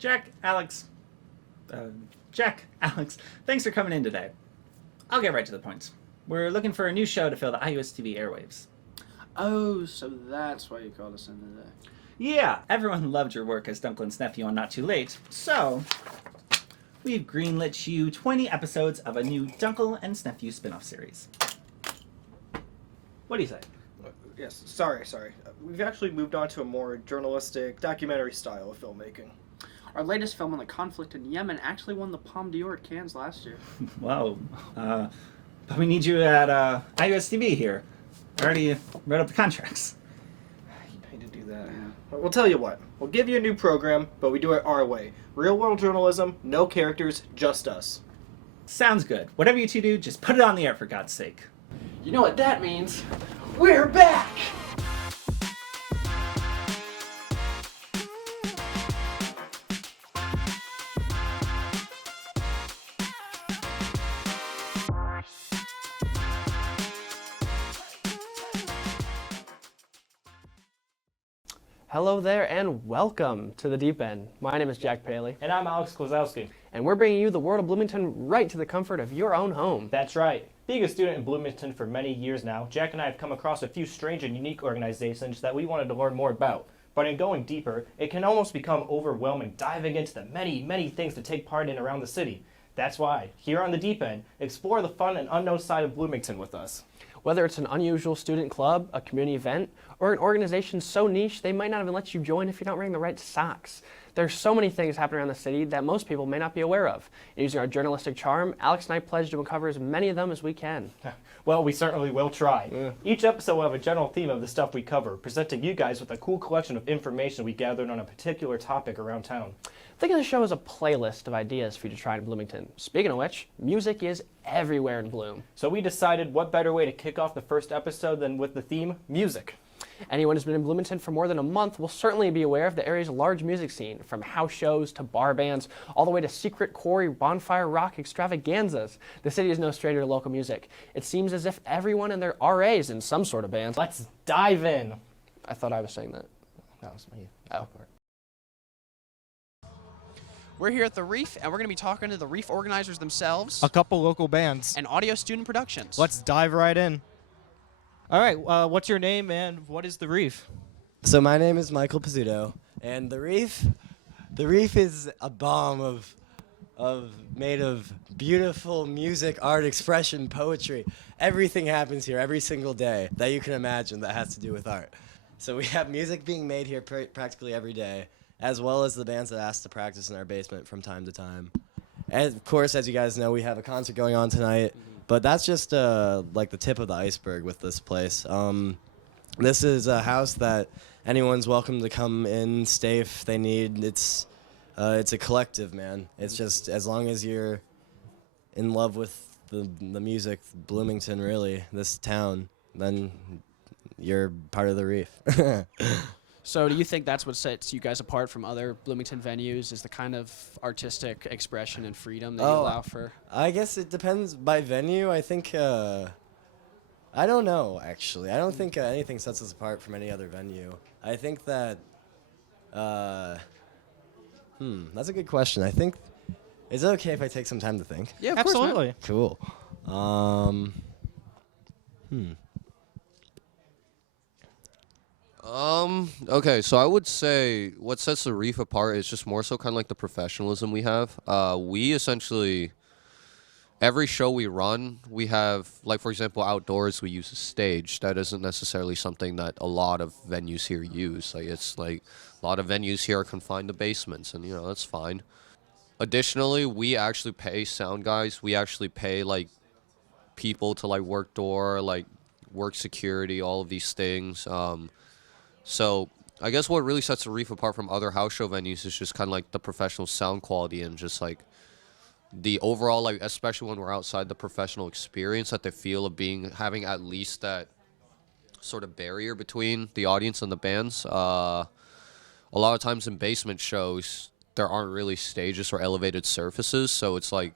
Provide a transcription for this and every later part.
Jack, Alex, thanks for coming in today. I'll get right to the point. We're looking for a new show to fill the IUSTV airwaves. Oh, so that's why you called us in today. Yeah, everyone loved your work as Dunklin's nephew on Not Too Late, so we've greenlit you 20 episodes of a new Dunkle and Nephew spin-off series. What do you say? Yes, sorry. We've actually moved on to a more journalistic, documentary style of filmmaking. Our latest film on the conflict in Yemen actually won the Palme d'Or at Cannes last year. Wow. But we need you at IUSTV here. I already wrote up the contracts. You hate to do that. Yeah. We'll tell you what. We'll give you a new program, but we do it our way. Real-world journalism, no characters, just us. Sounds good. Whatever you two do, just put it on the air for God's sake. You know what that means? We're back! Hello there and welcome to the Deep End. My name is Jack Paley. And I'm Alex Klazowski. And we're bringing you the world of Bloomington right to the comfort of your own home. That's right. Being a student in Bloomington for many years now, Jack and I have come across a few strange and unique organizations that we wanted to learn more about. But in going deeper, it can almost become overwhelming diving into the many things to take part in around the city. That's why, here on the Deep End, explore the fun and unknown side of Bloomington with us. Whether it's an unusual student club, a community event, or an organization so niche they might not even let you join if you're not wearing the right socks. There's so many things happening around the city that most people may not be aware of. And using our journalistic charm, Alex and I pledge to uncover as many of them as we can. Well, we certainly will try. Each episode will have a general theme of the stuff we cover, presenting you guys with a cool collection of information we gathered on a particular topic around town. Think of the show as a playlist of ideas for you to try in Bloomington. Speaking of which, music is everywhere in Bloom. So we decided what better way to kick off the first episode than with the theme, music. Anyone who's been in Bloomington for more than a month will certainly be aware of the area's large music scene, from house shows to bar bands, all the way to secret quarry bonfire rock extravaganzas. The city is no stranger to local music. It seems as if everyone and their RA is in some sort of band. Let's dive in. I thought I was saying that. That was me. Oh. We're here at the Reef, and we're going to be talking to the Reef organizers themselves A couple local bands. and Audio Student Productions. Let's dive right in. All right, what's your name and what is the Reef? So my name is Michael Pizzuto, and the Reef is a bomb made of beautiful music, art, expression, poetry. Everything happens here every single day that you can imagine that has to do with art. So we have music being made here practically every day, as well as the bands that ask to practice in our basement from time to time. And of course, as you guys know, we have a concert going on tonight, but that's just like the tip of the iceberg with this place. This is a house that anyone's welcome to come in, stay if they need. It's a collective, man. It's just as long as you're in love with the music, Bloomington, really, this town, then you're part of the Reef. So do you think that's what sets you guys apart from other Bloomington venues, is the kind of artistic expression and freedom that you allow for? I guess it depends by venue. I think, I don't know, actually. I don't think anything sets us apart from any other venue. I think that, that's a good question. I think, is it okay if I take some time to think? Yeah, of course, man. Absolutely. Cool. Okay, so I would say what sets the Reef apart is just more so kind of like the professionalism we have. We essentially, every show we run, we have, like, for example, outdoors, we use a stage. That isn't necessarily something that a lot of venues here use. Like, it's like a lot of venues here are confined to basements, and, you know, that's fine. Additionally, we actually pay sound guys. We actually pay, like, people to, like, work door, like, work security, all of these things. So I guess what really sets the Reef apart from other house show venues is just kind of like the professional sound quality and just like the overall, like, especially when we're outside, the professional experience that they feel of having at least that sort of barrier between the audience and the bands. A lot of times in basement shows, there aren't really stages or elevated surfaces, so it's like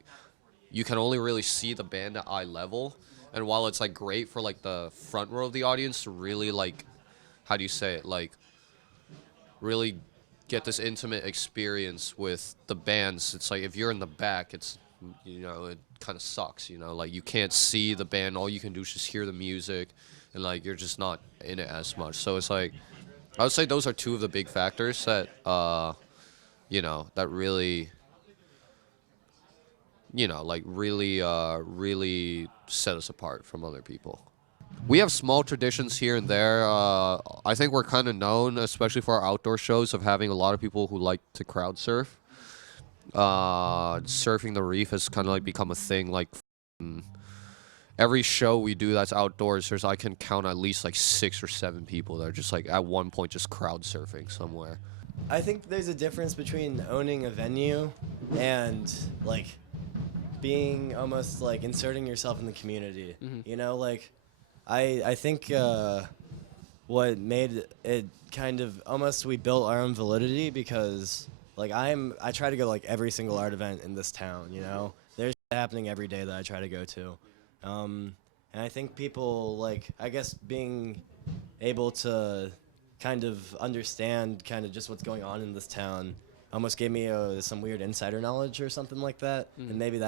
you can only really see the band at eye level. And while it's like great for like the front row of the audience to really like, how do you say it, like really get this intimate experience with the bands. It's like if you're in the back, it's, you know, it kind of sucks, you know, like you can't see the band. All you can do is just hear the music, and like you're just not in it as much. So it's like, I would say those are two of the big factors that, you know, that really, you know, like really set us apart from other people. We have small traditions here and there. I think we're kind of known, especially for our outdoor shows, of having a lot of people who like to crowd surf. Surfing the reef has kind of like become a thing. Like every show we do that's outdoors, I can count at least like 6 or 7 people that are just like at one point just crowd surfing somewhere. I think there's a difference between owning a venue and like being almost like inserting yourself in the community. You know, like I think what made it kind of almost, we built our own validity because like I try to go to like every single art event in this town, you know. There's happening every day that I try to go to. And I think people, like, I guess being able to kind of understand kind of just what's going on in this town almost gave me some weird insider knowledge or something like that. And maybe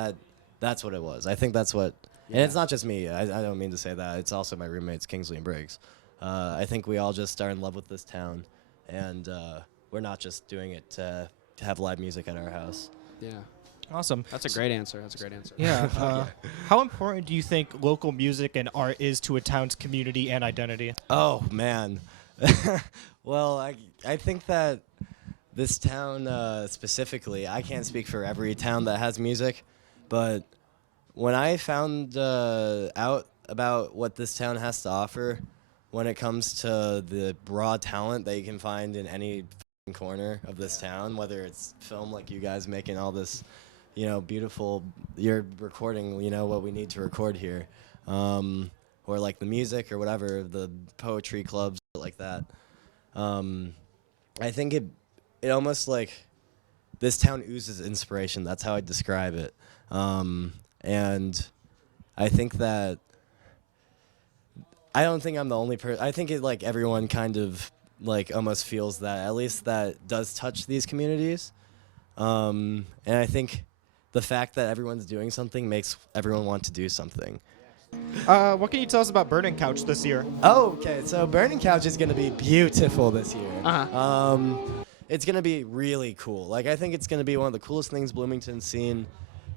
that's what it was. I think that's what, and it's not just me. I don't mean to say that. It's also my roommates, Kingsley and Briggs. I think we all just are in love with this town, and we're not just doing it to have live music at our house. Yeah. Awesome. That's a great answer. That's a great answer. Yeah. How important do you think local music and art is to a town's community and identity? Oh, man. Well, I think that this town specifically, I can't speak for every town that has music, but when I found out about what this town has to offer when it comes to the raw talent that you can find in any corner of this town, whether it's film like you guys making all this, you know, beautiful, you're recording, you know, what we need to record here, or like the music or whatever, the poetry clubs like that. I think it almost like this town oozes inspiration. That's how I describe it. And I think that I don't think I'm the only person. I think like everyone kind of like almost feels that, at least that does touch these communities. And I think the fact that everyone's doing something makes everyone want to do something. What can you tell us about Burning Couch this year? Oh, okay. So Burning Couch is going to be beautiful this year. It's going to be really cool. Like, I think it's going to be one of the coolest things Bloomington's seen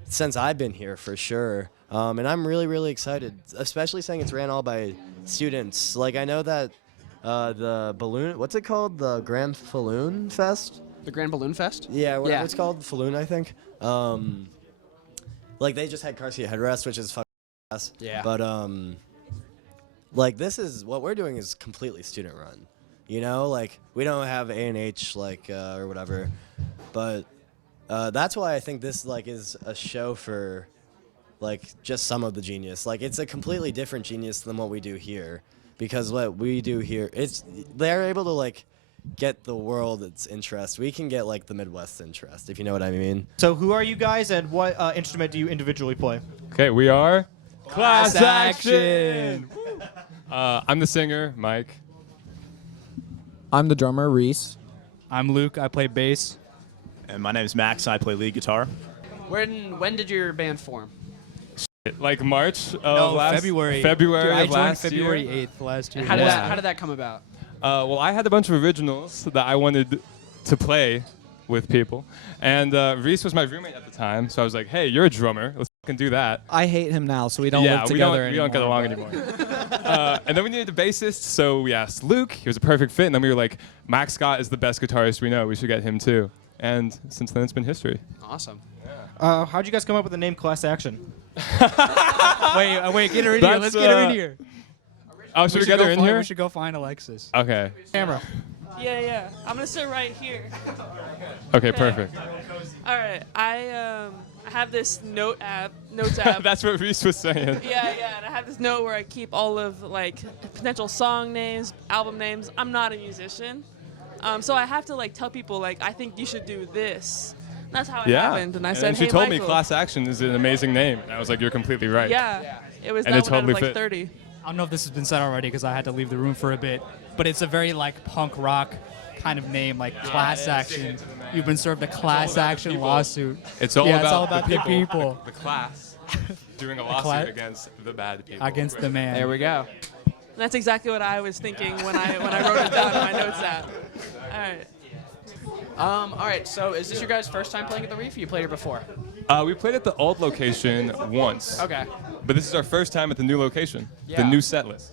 since I've been here, for sure. And I'm really, really excited, especially saying it's ran all by students. Like, I know that the balloon, what's it called? The Grand Falloon Fest? The Grand Balloon Fest? Yeah, whatever it's called, Falloon, I think. Like, they just had car seat headrest, which is fucking ass. Yeah. But, like, this is, what we're doing is completely student run. You know, like, we don't have A&H, like, or whatever. But that's why I think this, like, is a show for, like, just some of the genius. Like, it's a completely different genius than what we do here. Because what we do here, they're able to, like, get the world's interest. We can get, like, the Midwest's interest, if you know what I mean. So who are you guys, and what instrument do you individually play? Okay, we are Class Action! I'm the singer, Mike. I'm the drummer, Reese. I'm Luke. I play bass. And my name is Max. And I play lead guitar. When did your band form? Like March of No, last February. February Dude, of I joined last February year. 8th last year. And how did that come about? Well, I had a bunch of originals that I wanted to play with people, and Reese was my roommate at the time, so I was like, "Hey, you're a drummer. Let's fucking do that." I hate him now, so we don't live together anymore. We don't get along anymore. And then we needed a bassist, so we asked Luke. He was a perfect fit, and then we were like, Max Scott is the best guitarist we know. We should get him too. And since then, it's been history. Awesome. How'd you guys come up with the name Class Action? Wait, get her in here. Let's get her in here. Oh, should we get her in here? We should go find Alexis. Okay. Camera. Yeah. I'm gonna sit right here. Okay, perfect. All right. I have this notes app. That's what Reese was saying. Yeah, and I have this note where I keep all of like potential song names, album names. I'm not a musician, so I have to like tell people like I think you should do this. That's how it happened, and I said, she "Hey, told Michael." me Class Action is an amazing name, and I was like, "You're completely right." Yeah, it was And that it one totally out of like fit. 30. I don't know if this has been said already because I had to leave the room for a bit, but it's a very like punk rock kind of name, like class action. You've been served a class action lawsuit. It's all yeah, about, it's all about the the people. The class doing a lawsuit against the bad people. Against the man. There we go. That's exactly what I was thinking when I wrote it down in my notes app. All right. All right, so is this your guys' first time playing at the Reef? You played here before? We played at the old location once. Okay. But this is our first time at the new location, the Yeah. new set list.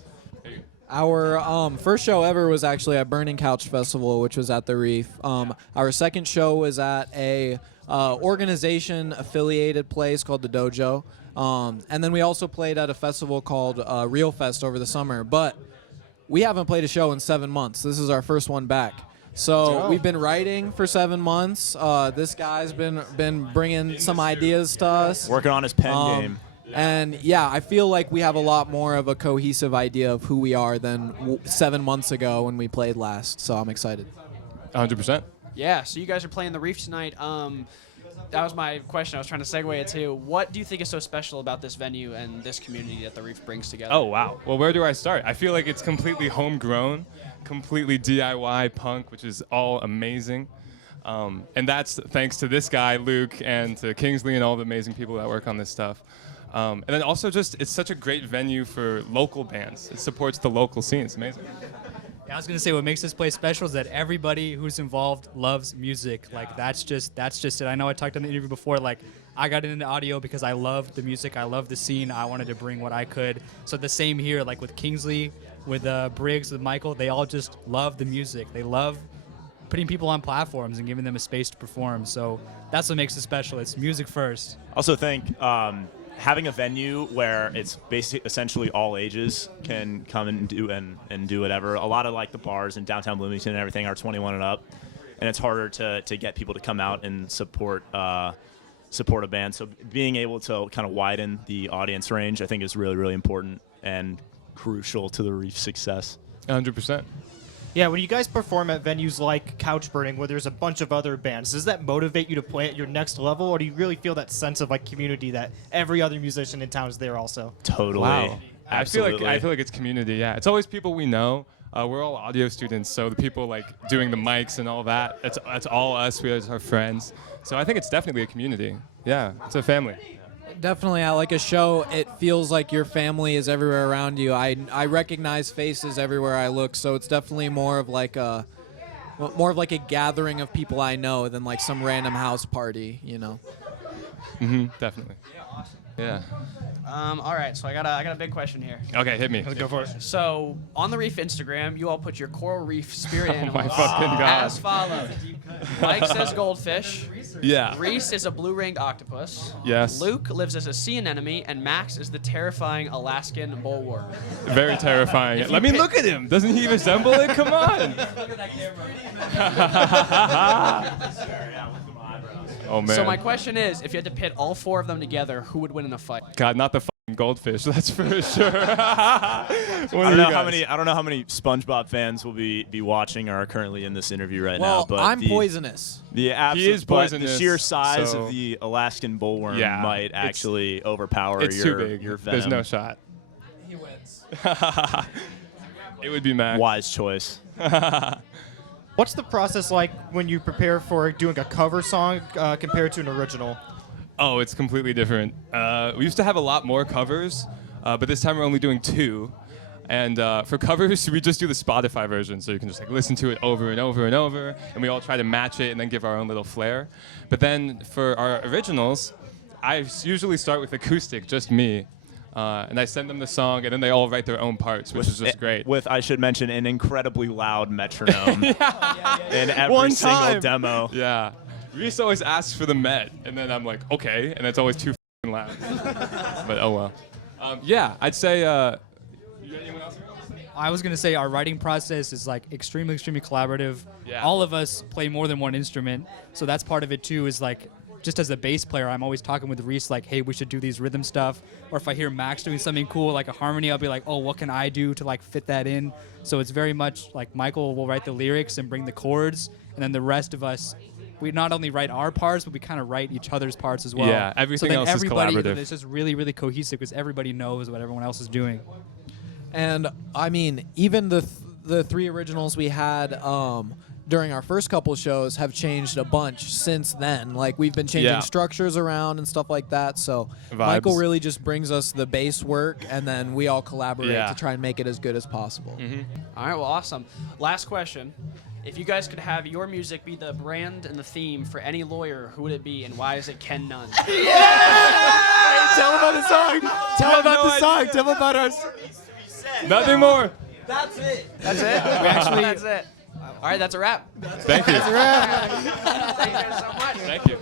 Our first show ever was actually at Burning Couch Festival, which was at the Reef. Our second show was at a organization-affiliated place called the Dojo. And then we also played at a festival called Real Fest over the summer. But we haven't played a show in 7 months. This is our first one back. So we've been writing for 7 months. This guy's been bringing some ideas to us. Working on his pen game. And yeah, I feel like we have a lot more of a cohesive idea of who we are than 7 months ago when we played last. So I'm excited. 100%. Yeah, so you guys are playing the Reef tonight. That was my question. I was trying to segue it to. What do you think is so special about this venue and this community that the Reef brings together? Oh, wow. Well, where do I start? I feel like it's completely homegrown, completely DIY punk, which is all amazing. And that's thanks to this guy, Luke, and to Kingsley and all the amazing people that work on this stuff. And then also just, it's such a great venue for local bands. It supports the local scene. It's amazing. Yeah, I was gonna say what makes this place special is that everybody who's involved loves music. Like that's just it. I know I talked in the interview before. Like I got into audio because I loved the music. I loved the scene. I wanted to bring what I could. So the same here. Like with Kingsley, with Briggs, with Michael, they all just love the music. They love putting people on platforms and giving them a space to perform. So that's what makes it special. It's music first. Also think having a venue where it's essentially all ages can come and do whatever. A lot of like the bars in downtown Bloomington and everything are 21 and up, and it's harder to get people to come out and support a band. So being able to kind of widen the audience range, I think, is really, really important and crucial to the Reef's success. 100%. Yeah, when you guys perform at venues like Couch Burning, where there's a bunch of other bands, does that motivate you to play at your next level, or do you really feel that sense of like community that every other musician in town is there also? Totally. Wow. Absolutely. I feel like it's community. Yeah, it's always people we know. We're all audio students, so the people like doing the mics and all that. That's all us. We are our friends. So I think it's definitely a community. Yeah, it's a family. Definitely, at like a show, it feels like your family is everywhere around you. I recognize faces everywhere I look, so it's definitely more of like a gathering of people I know than like some random house party, you know. Definitely. Yeah. All right, so I got a big question here. Okay, hit me. Let's go for it. So on the Reef Instagram, you all put your coral reef spirit animals my fucking God. as follows. Mike says goldfish. Yeah. Reese is a blue-ringed octopus. Yes. Luke lives as a sea anemone, and Max is the terrifying Alaskan bullworm. Very terrifying. If you pick- Look at him. Doesn't he resemble it? Come on. Oh man. So my question is, if you had to pit all four of them together, who would win in a fight? God, not the fucking goldfish. That's for sure. I don't know how many SpongeBob fans will be watching or are currently in this interview right now. But I'm poisonous. The He is poisonous. The sheer size so of the Alaskan bullworm might actually overpower it's your too big. your venom. There's no shot. He wins. It would be Max. Wise choice. What's the process like when you prepare for doing a cover song compared to an original? Oh, it's completely different. We used to have a lot more covers, but this time we're only doing 2. And for covers, we just do the Spotify version, so you can just like listen to it over and over and over, and we all try to match it and then give our own little flair. But then for our originals, I usually start with acoustic, just me. And I send them the song, and then they all write their own parts, which is just great. With, I should mention, an incredibly loud metronome in every One single time. demo. Yeah. Reese always asks for the Met, and then I'm like, okay, and it's always too f***ing loud. But oh well. Yeah, I'd say. You got anyone else? I was gonna say our writing process is like extremely collaborative. Yeah. All of us play more than one instrument, so that's part of it too. Is like, just as a bass player, I'm always talking with Reese like, hey, we should do these rhythm stuff. Or if I hear Max doing something cool like a harmony, I'll be like, oh, what can I do to like fit that in? So it's very much like Michael will write the lyrics and bring the chords, and then the rest of us, we not only write our parts, but we kind of write each other's parts as well. Yeah, everything else is collaborative. It's just really cohesive because everybody knows what everyone else is doing. And I mean, even the 3 originals we had, during our first couple shows have changed a bunch since then. Like we've been changing structures around and stuff like that. So Michael really just brings us the base work, and then we all collaborate to try and make it as good as possible. All right, well, awesome. Last question. If you guys could have your music be the brand and the theme for any lawyer, who would it be, and why is it Ken Nunn? Tell him about the song. Tell him about the song. Tell him about our. Nothing more. That's it. That's it. We actually. That's it. All right, that's a wrap. Thank you. That's a wrap. Thank you guys so much. Thank you.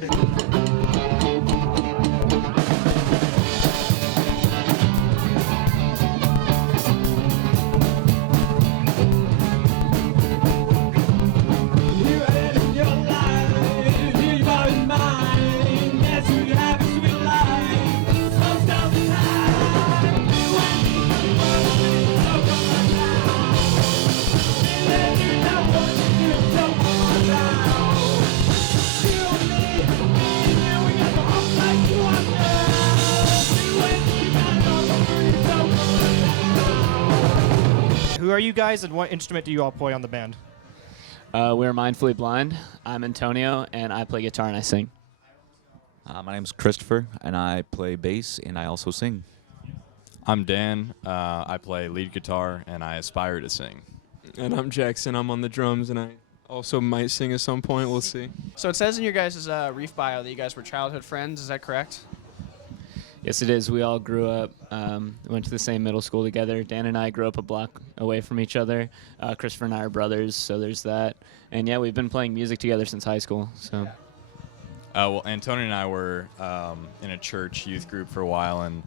Who are you guys, and what instrument do you all play on the band? We're Mindfully Blind. I'm Antonio, and I play guitar and I sing. My name's Christopher, and I play bass, and I also sing. I'm Dan. I play lead guitar, and I aspire to sing. And I'm Jackson. I'm on the drums, and I also might sing at some point. We'll see. So it says in your guys' Reef bio that you guys were childhood friends. Is that correct? Yes, it is. We all grew up, went to the same middle school together. Dan and I grew up a block away from each other. Christopher and I are brothers, so there's that. And yeah, we've been playing music together since high school. So. Well, Antonio and I were in a church youth group for a while, and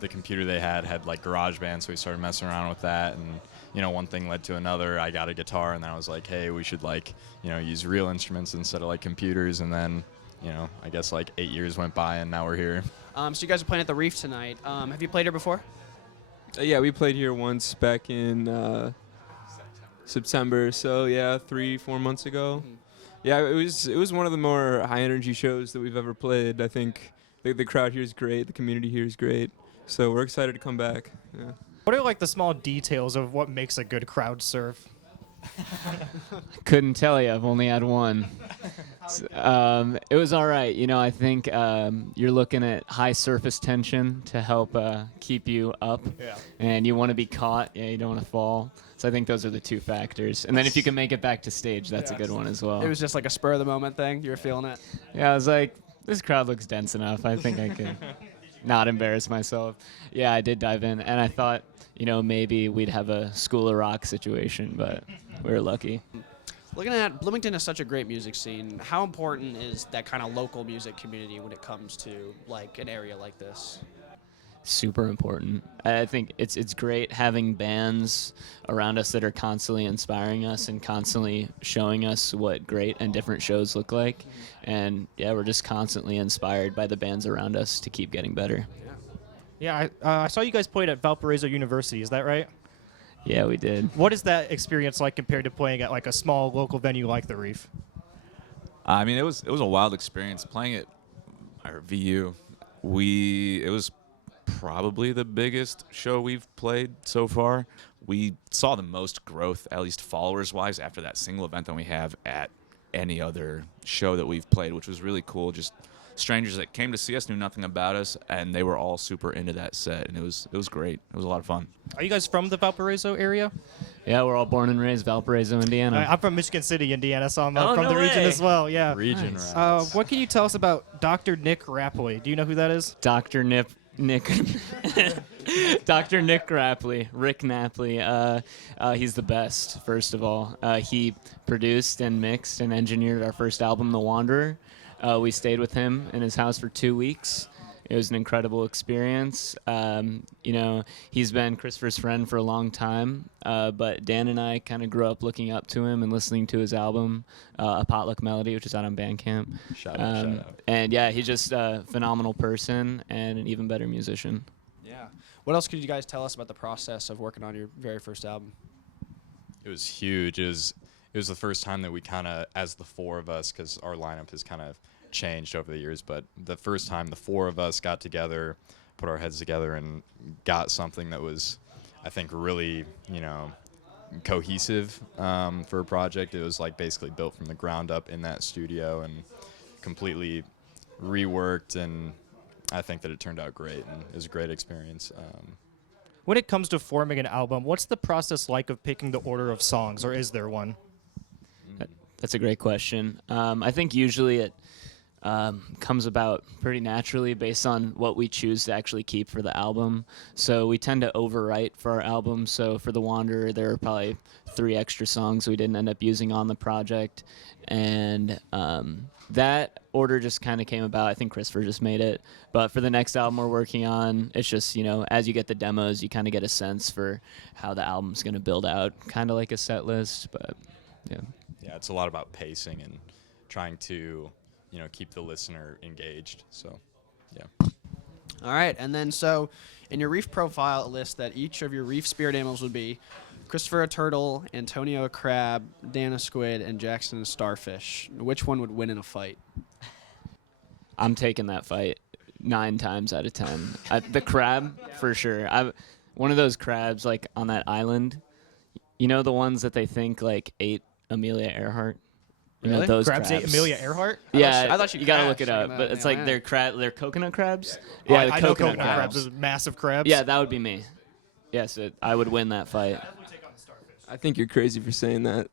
the computer they had like GarageBand, so we started messing around with that. And one thing led to another. I got a guitar, and then I was like, hey, we should use real instruments instead of like computers. And then, I guess like 8 years went by, and now we're here. So you guys are playing at the Reef tonight. Have you played here before? Yeah, we played here once back in September. So yeah, 3-4 months ago. Yeah, it was one of the more high energy shows that we've ever played. I think the crowd here is great. The community here is great. So we're excited to come back. Yeah. What are like the small details of what makes a good crowd surf? Couldn't tell you. I've only had one. It was all right. I think you're looking at high surface tension to help keep you up. Yeah. And you want to be caught. Yeah, you don't want to fall. So I think those are the two factors. And then if you can make it back to stage, that's a good one as well. It was just like a spur of the moment thing. You were feeling it. Yeah, I was like, this crowd looks dense enough. I think I can not embarrass myself. Yeah, I did dive in, and I thought, maybe we'd have a School of Rock situation, but we were lucky. Looking at Bloomington is such a great music scene. How important is that kind of local music community when it comes to like an area like this? Super important. I think it's great having bands around us that are constantly inspiring us and constantly showing us what great and different shows look like. And yeah, we're just constantly inspired by the bands around us to keep getting better. Yeah, I saw you guys played at Valparaiso University. Is that right? Yeah, we did. What is that experience like compared to playing at like a small local venue like the Reef? I mean, it was a wild experience playing at our VU. It was probably the biggest show we've played so far. We saw the most growth, at least followers-wise, after that single event than we have at any other show that we've played, which was really cool. Just strangers that came to see us, knew nothing about us, and they were all super into that set, and it was great. It was a lot of fun. Are you guys from the Valparaiso area? Yeah, we're all born and raised Valparaiso, Indiana. I'm from Michigan City, Indiana, so I'm Oh, from no the region way. as well. Yeah. Region, Nice. right. What can you tell us about Dr. Nick Rapley? Do you know who that is? Dr. Nick Dr. Nick Rapley, Rick Napley. He's the best, first of all. He produced and mixed and engineered our first album, The Wanderer. We stayed with him in his house for 2 weeks. It was an incredible experience. He's been Christopher's friend for a long time, but Dan and I kind of grew up looking up to him and listening to his album, A Potluck Melody, which is out on Bandcamp. Shout out. And yeah, he's just a phenomenal person and an even better musician. Yeah. What else could you guys tell us about the process of working on your very first album? It was huge. It was the first time that we kind of, as the four of us, because our lineup has kind of changed over the years, but the first time the four of us got together, put our heads together, and got something that was, I think, really, cohesive for a project. It was like basically built from the ground up in that studio and completely reworked, and I think that it turned out great, and it was a great experience. When it comes to forming an album, what's the process like of picking the order of songs, or is there one? That's a great question. I think usually it comes about pretty naturally based on what we choose to actually keep for the album. So we tend to overwrite for our album. So for The Wanderer, there are probably 3 extra songs we didn't end up using on the project. And that order just kind of came about. I think Christopher just made it. But for the next album we're working on, it's just, as you get the demos, you kind of get a sense for how the album's going to build out, kind of like a set list. But yeah. Yeah, it's a lot about pacing and trying to, keep the listener engaged. So, yeah. All right, and then so in your Reef profile, it lists that each of your Reef spirit animals would be Christopher a turtle, Antonio a crab, Dan a squid, and Jackson a starfish. Which one would win in a fight? I'm taking that fight 9 times out of 10. The crab, for sure. One of those crabs, like, on that island, the ones that they think, like, ate Amelia Earhart? Really? Those Crabs ate Amelia Earhart? Yeah, I thought you gotta look it up. But it's like they're coconut crabs. Yeah, the I know coconut coconut crabs. crabs. Those massive crabs. Yeah, that would be me. Yes, I would win that fight. I think you're crazy for saying that.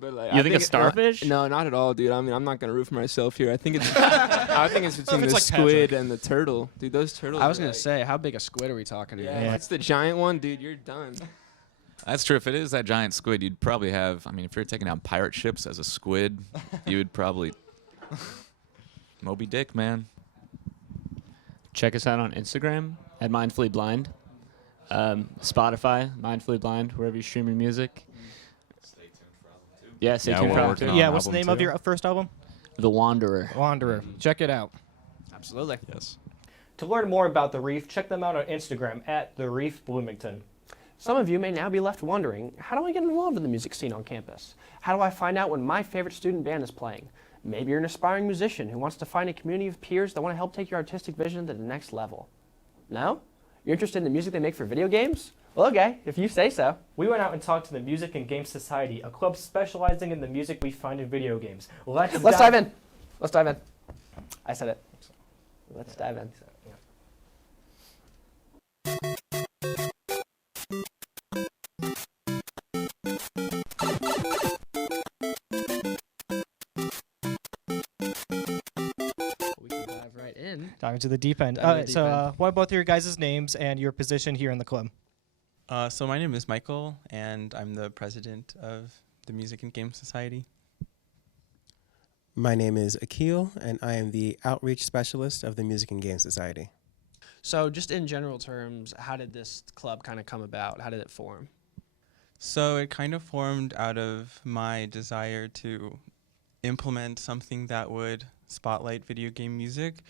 But like, You I think a starfish? No, not at all, dude. I mean, I'm not gonna root for myself here. I think it's I think it's between It's the like squid Patrick. and the turtle, dude. Those turtles. I was are going like- to say, how big a squid are we talking Yeah, here? it's the giant one, dude. You're done. That's true. If it is that giant squid, you'd probably have. I mean, if you're taking down pirate ships as a squid, you would probably Moby Dick, man. Check us out on Instagram at Mindfully Blind. Spotify, Mindfully Blind, wherever you stream your music. Yeah, stay tuned for album 2. Yeah, what's the name of your first album? The Wanderer. Wanderer. Check it out. Absolutely. Yes. To learn more about The Reef, check them out on Instagram at The Reef Bloomington. Some of you may now be left wondering, how do I get involved in the music scene on campus? How do I find out when my favorite student band is playing? Maybe you're an aspiring musician who wants to find a community of peers that want to help take your artistic vision to the next level. No? You're interested in the music they make for video games? Well, okay, if you say so. We went out and talked to the Music and Game Society, a club specializing in the music we find in video games. Let's dive in. Let's dive in. I said it. Let's dive in. We can dive right in. Dive into the deep end. Dive All into right, the so deep end. what are both of your guys' names and your position here in the club? So my name is Michael, and I'm the president of the Music and Game Society. My name is Akil, and I am the outreach specialist of the Music and Game Society. So just in general terms, how did this club kind of come about? How did it form? So it kind of formed out of my desire to implement something that would spotlight video game music,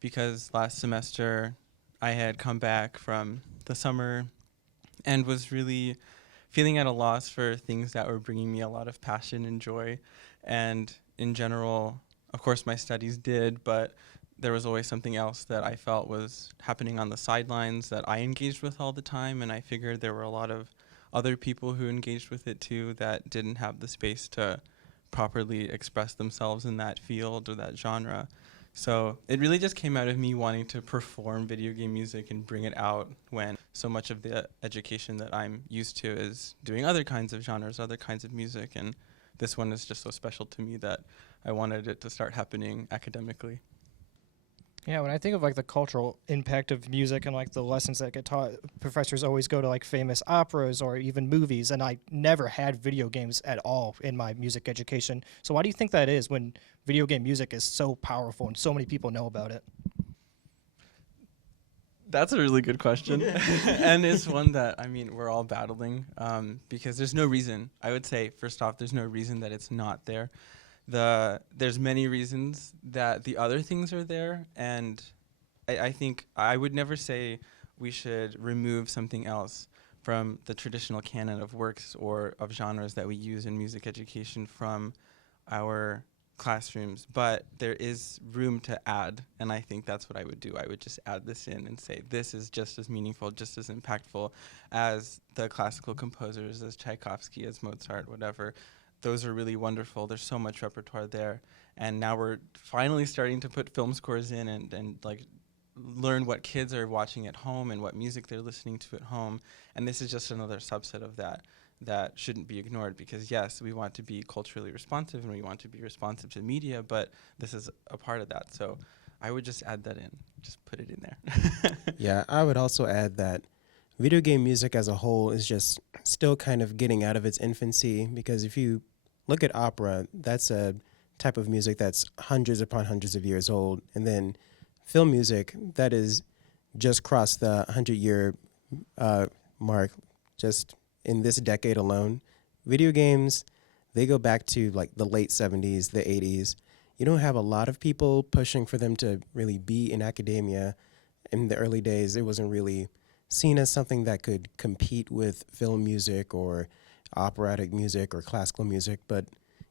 because last semester I had come back from the summer and was really feeling at a loss for things that were bringing me a lot of passion and joy. And in general, of course, my studies did, but there was always something else that I felt was happening on the sidelines that I engaged with all the time, and I figured there were a lot of other people who engaged with it too that didn't have the space to properly express themselves in that field or that genre. So it really just came out of me wanting to perform video game music and bring it out, when so much of the education that I'm used to is doing other kinds of genres, other kinds of music, and this one is just so special to me that I wanted it to start happening academically. Yeah, when I think of like the cultural impact of music and like the lessons that get taught, professors always go to like famous operas or even movies, and I never had video games at all in my music education. So why do you think that is, when video game music is so powerful and so many people know about it? That's a really good question. And it's one that, I mean, we're all battling, because there's no reason. I would say, first off, there's no reason that it's not there. There's many reasons that the other things are there, and I think I would never say we should remove something else from the traditional canon of works or of genres that we use in music education from our classrooms, but there is room to add, and I think that's what I would do. I would just add this in and say this is just as meaningful, just as impactful as the classical composers, as Tchaikovsky, as Mozart, whatever. Those are really wonderful. There's so much repertoire there, and now we're finally starting to put film scores in and like learn what kids are watching at home and what music they're listening to at home, and this is just another subset of that shouldn't be ignored, because yes, we want to be culturally responsive and we want to be responsive to media, but this is a part of that. So I would just add that in, just put it in there. Yeah, I would also add that video game music as a whole is just still kind of getting out of its infancy, because if you look at opera, that's a type of music that's hundreds upon hundreds of years old, and then film music that is just crossed the 100-year mark just in this decade alone. Video games, they go back to like the late 70s, the 80s. You don't have a lot of people pushing for them to really be in academia. In the early days, it wasn't really seen as something that could compete with film music or operatic music or classical music. But,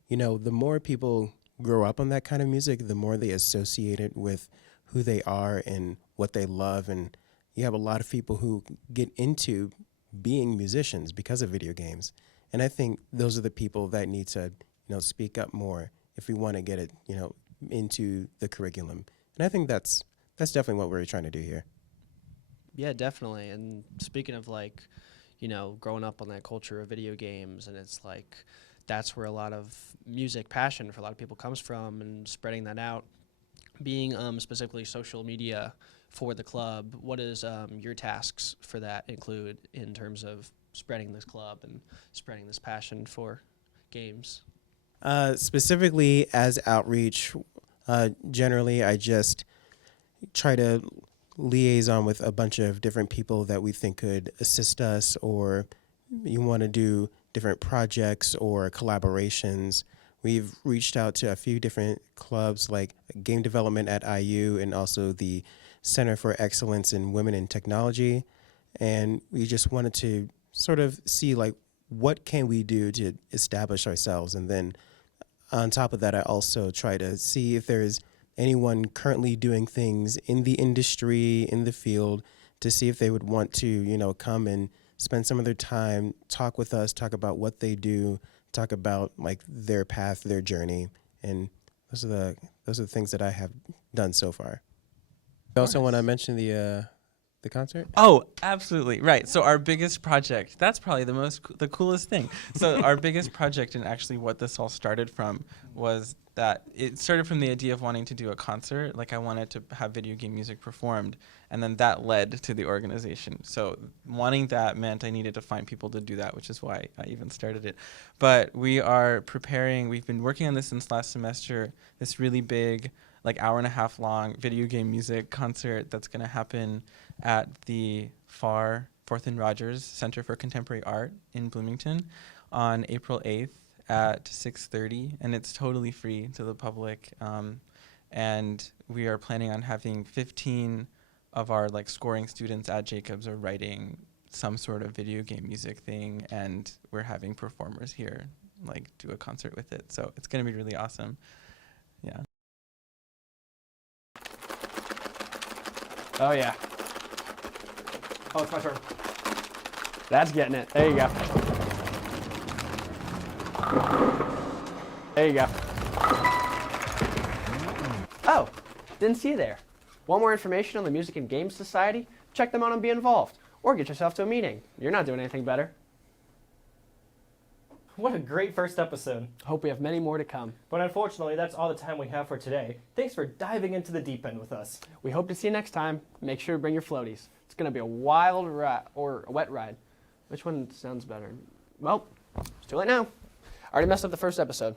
you know, the more people grow up on that kind of music, the more they associate it with who they are and what they love. And you have a lot of people who get into being musicians because of video games. And I think those are the people that need to, you know, speak up more if we want to get it, you know, into the curriculum. And I think that's definitely what we're trying to do here. Yeah, definitely. And speaking of like, you know, growing up on that culture of video games, and it's like that's where a lot of music passion for a lot of people comes from, and spreading that out. Being specifically social media for the club, what is your tasks for that include in terms of spreading this club and spreading this passion for games? Specifically as outreach, generally I just try to liaison with a bunch of different people that we think could assist us, or you want to do different projects or collaborations. We've reached out to a few different clubs like Game Development at IU and also the Center for Excellence in Women in Technology. And we just wanted to sort of see like what can we do to establish ourselves. And then on top of that, I also try to see if there's anyone currently doing things in the industry, in the field, to see if they would want to, you know, come and spend some of their time, talk with us, talk about what they do, talk about like their path, their journey. And those are the things that I have done so far. You also want to mention the concert? Oh, absolutely. Right. So our biggest project, that's probably the coolest thing. So our biggest project, and actually what this all started from, was that it started from the idea of wanting to do a concert. Like I wanted to have video game music performed, and then that led to the organization. So wanting that meant I needed to find people to do that, which is why I even started it. But we are preparing, we've been working on this since last semester, this really big, like hour-and-a-half long video game music concert that's going to happen at the FAR, Fourth and Rogers Center for Contemporary Art in Bloomington on April 8th at 6:30, and it's totally free to the public. And we are planning on having 15 of our like scoring students at Jacobs are writing some sort of video game music thing, and we're having performers here like do a concert with it. So it's going to be really awesome. Yeah. Oh yeah. Oh, it's my turn. That's getting it. There you go. There you go. Oh, didn't see you there. Want more information on the Music and Games Society? Check them out and be involved. Or get yourself to a meeting. You're not doing anything better. What a great first episode. Hope we have many more to come. But unfortunately, that's all the time we have for today. Thanks for diving into the deep end with us. We hope to see you next time. Make sure to bring your floaties. It's going to be a wild ride, or a wet ride. Which one sounds better? Well, it's too late now. I already messed up the first episode.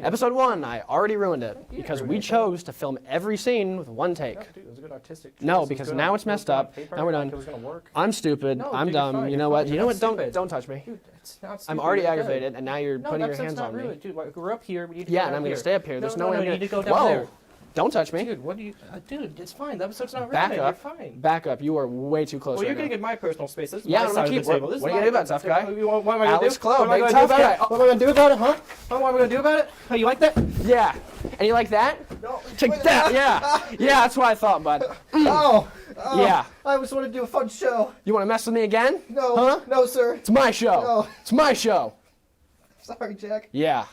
Episode 1, I already ruined it because we chose to film every scene with one take. Dude, it was a good artistic choice. No, because now it's messed up. Now we're done. It was gonna work. I'm stupid. No, I'm dude, dumb. you're fine, You know you're what? fine. You know what? You're Don't touch me. Dude, it's not I'm stupid, already you're good. aggravated, and now you're putting your hands on me. Dude, we're up here. We need to Yeah, go and up I'm going here. to stay up here. There's no way I'm you going need to go down Whoa! there. Don't touch me. Dude, what do you... dude, it's fine. The episode's not Back ready. up. You're fine. Back up. You are way too close Well, you're right going to now. get my personal space. This is Yeah, my I'm side gonna of the keep- table. This what is are you my- gonna do about it, tough guy? What am I going to do? Alex Clow, What am I big going to do tough about guy. it? What am I going to do about it, huh? What am I going to do about it? Oh, you like that? Yeah. And you like that? No. Take that. Yeah. Yeah, that's what I thought, bud. Oh. Yeah. I just want to do a fun show. You want to mess with me again? No. Huh? No, sir. It's my show. No. It's my show. Sorry, Jack. Yeah.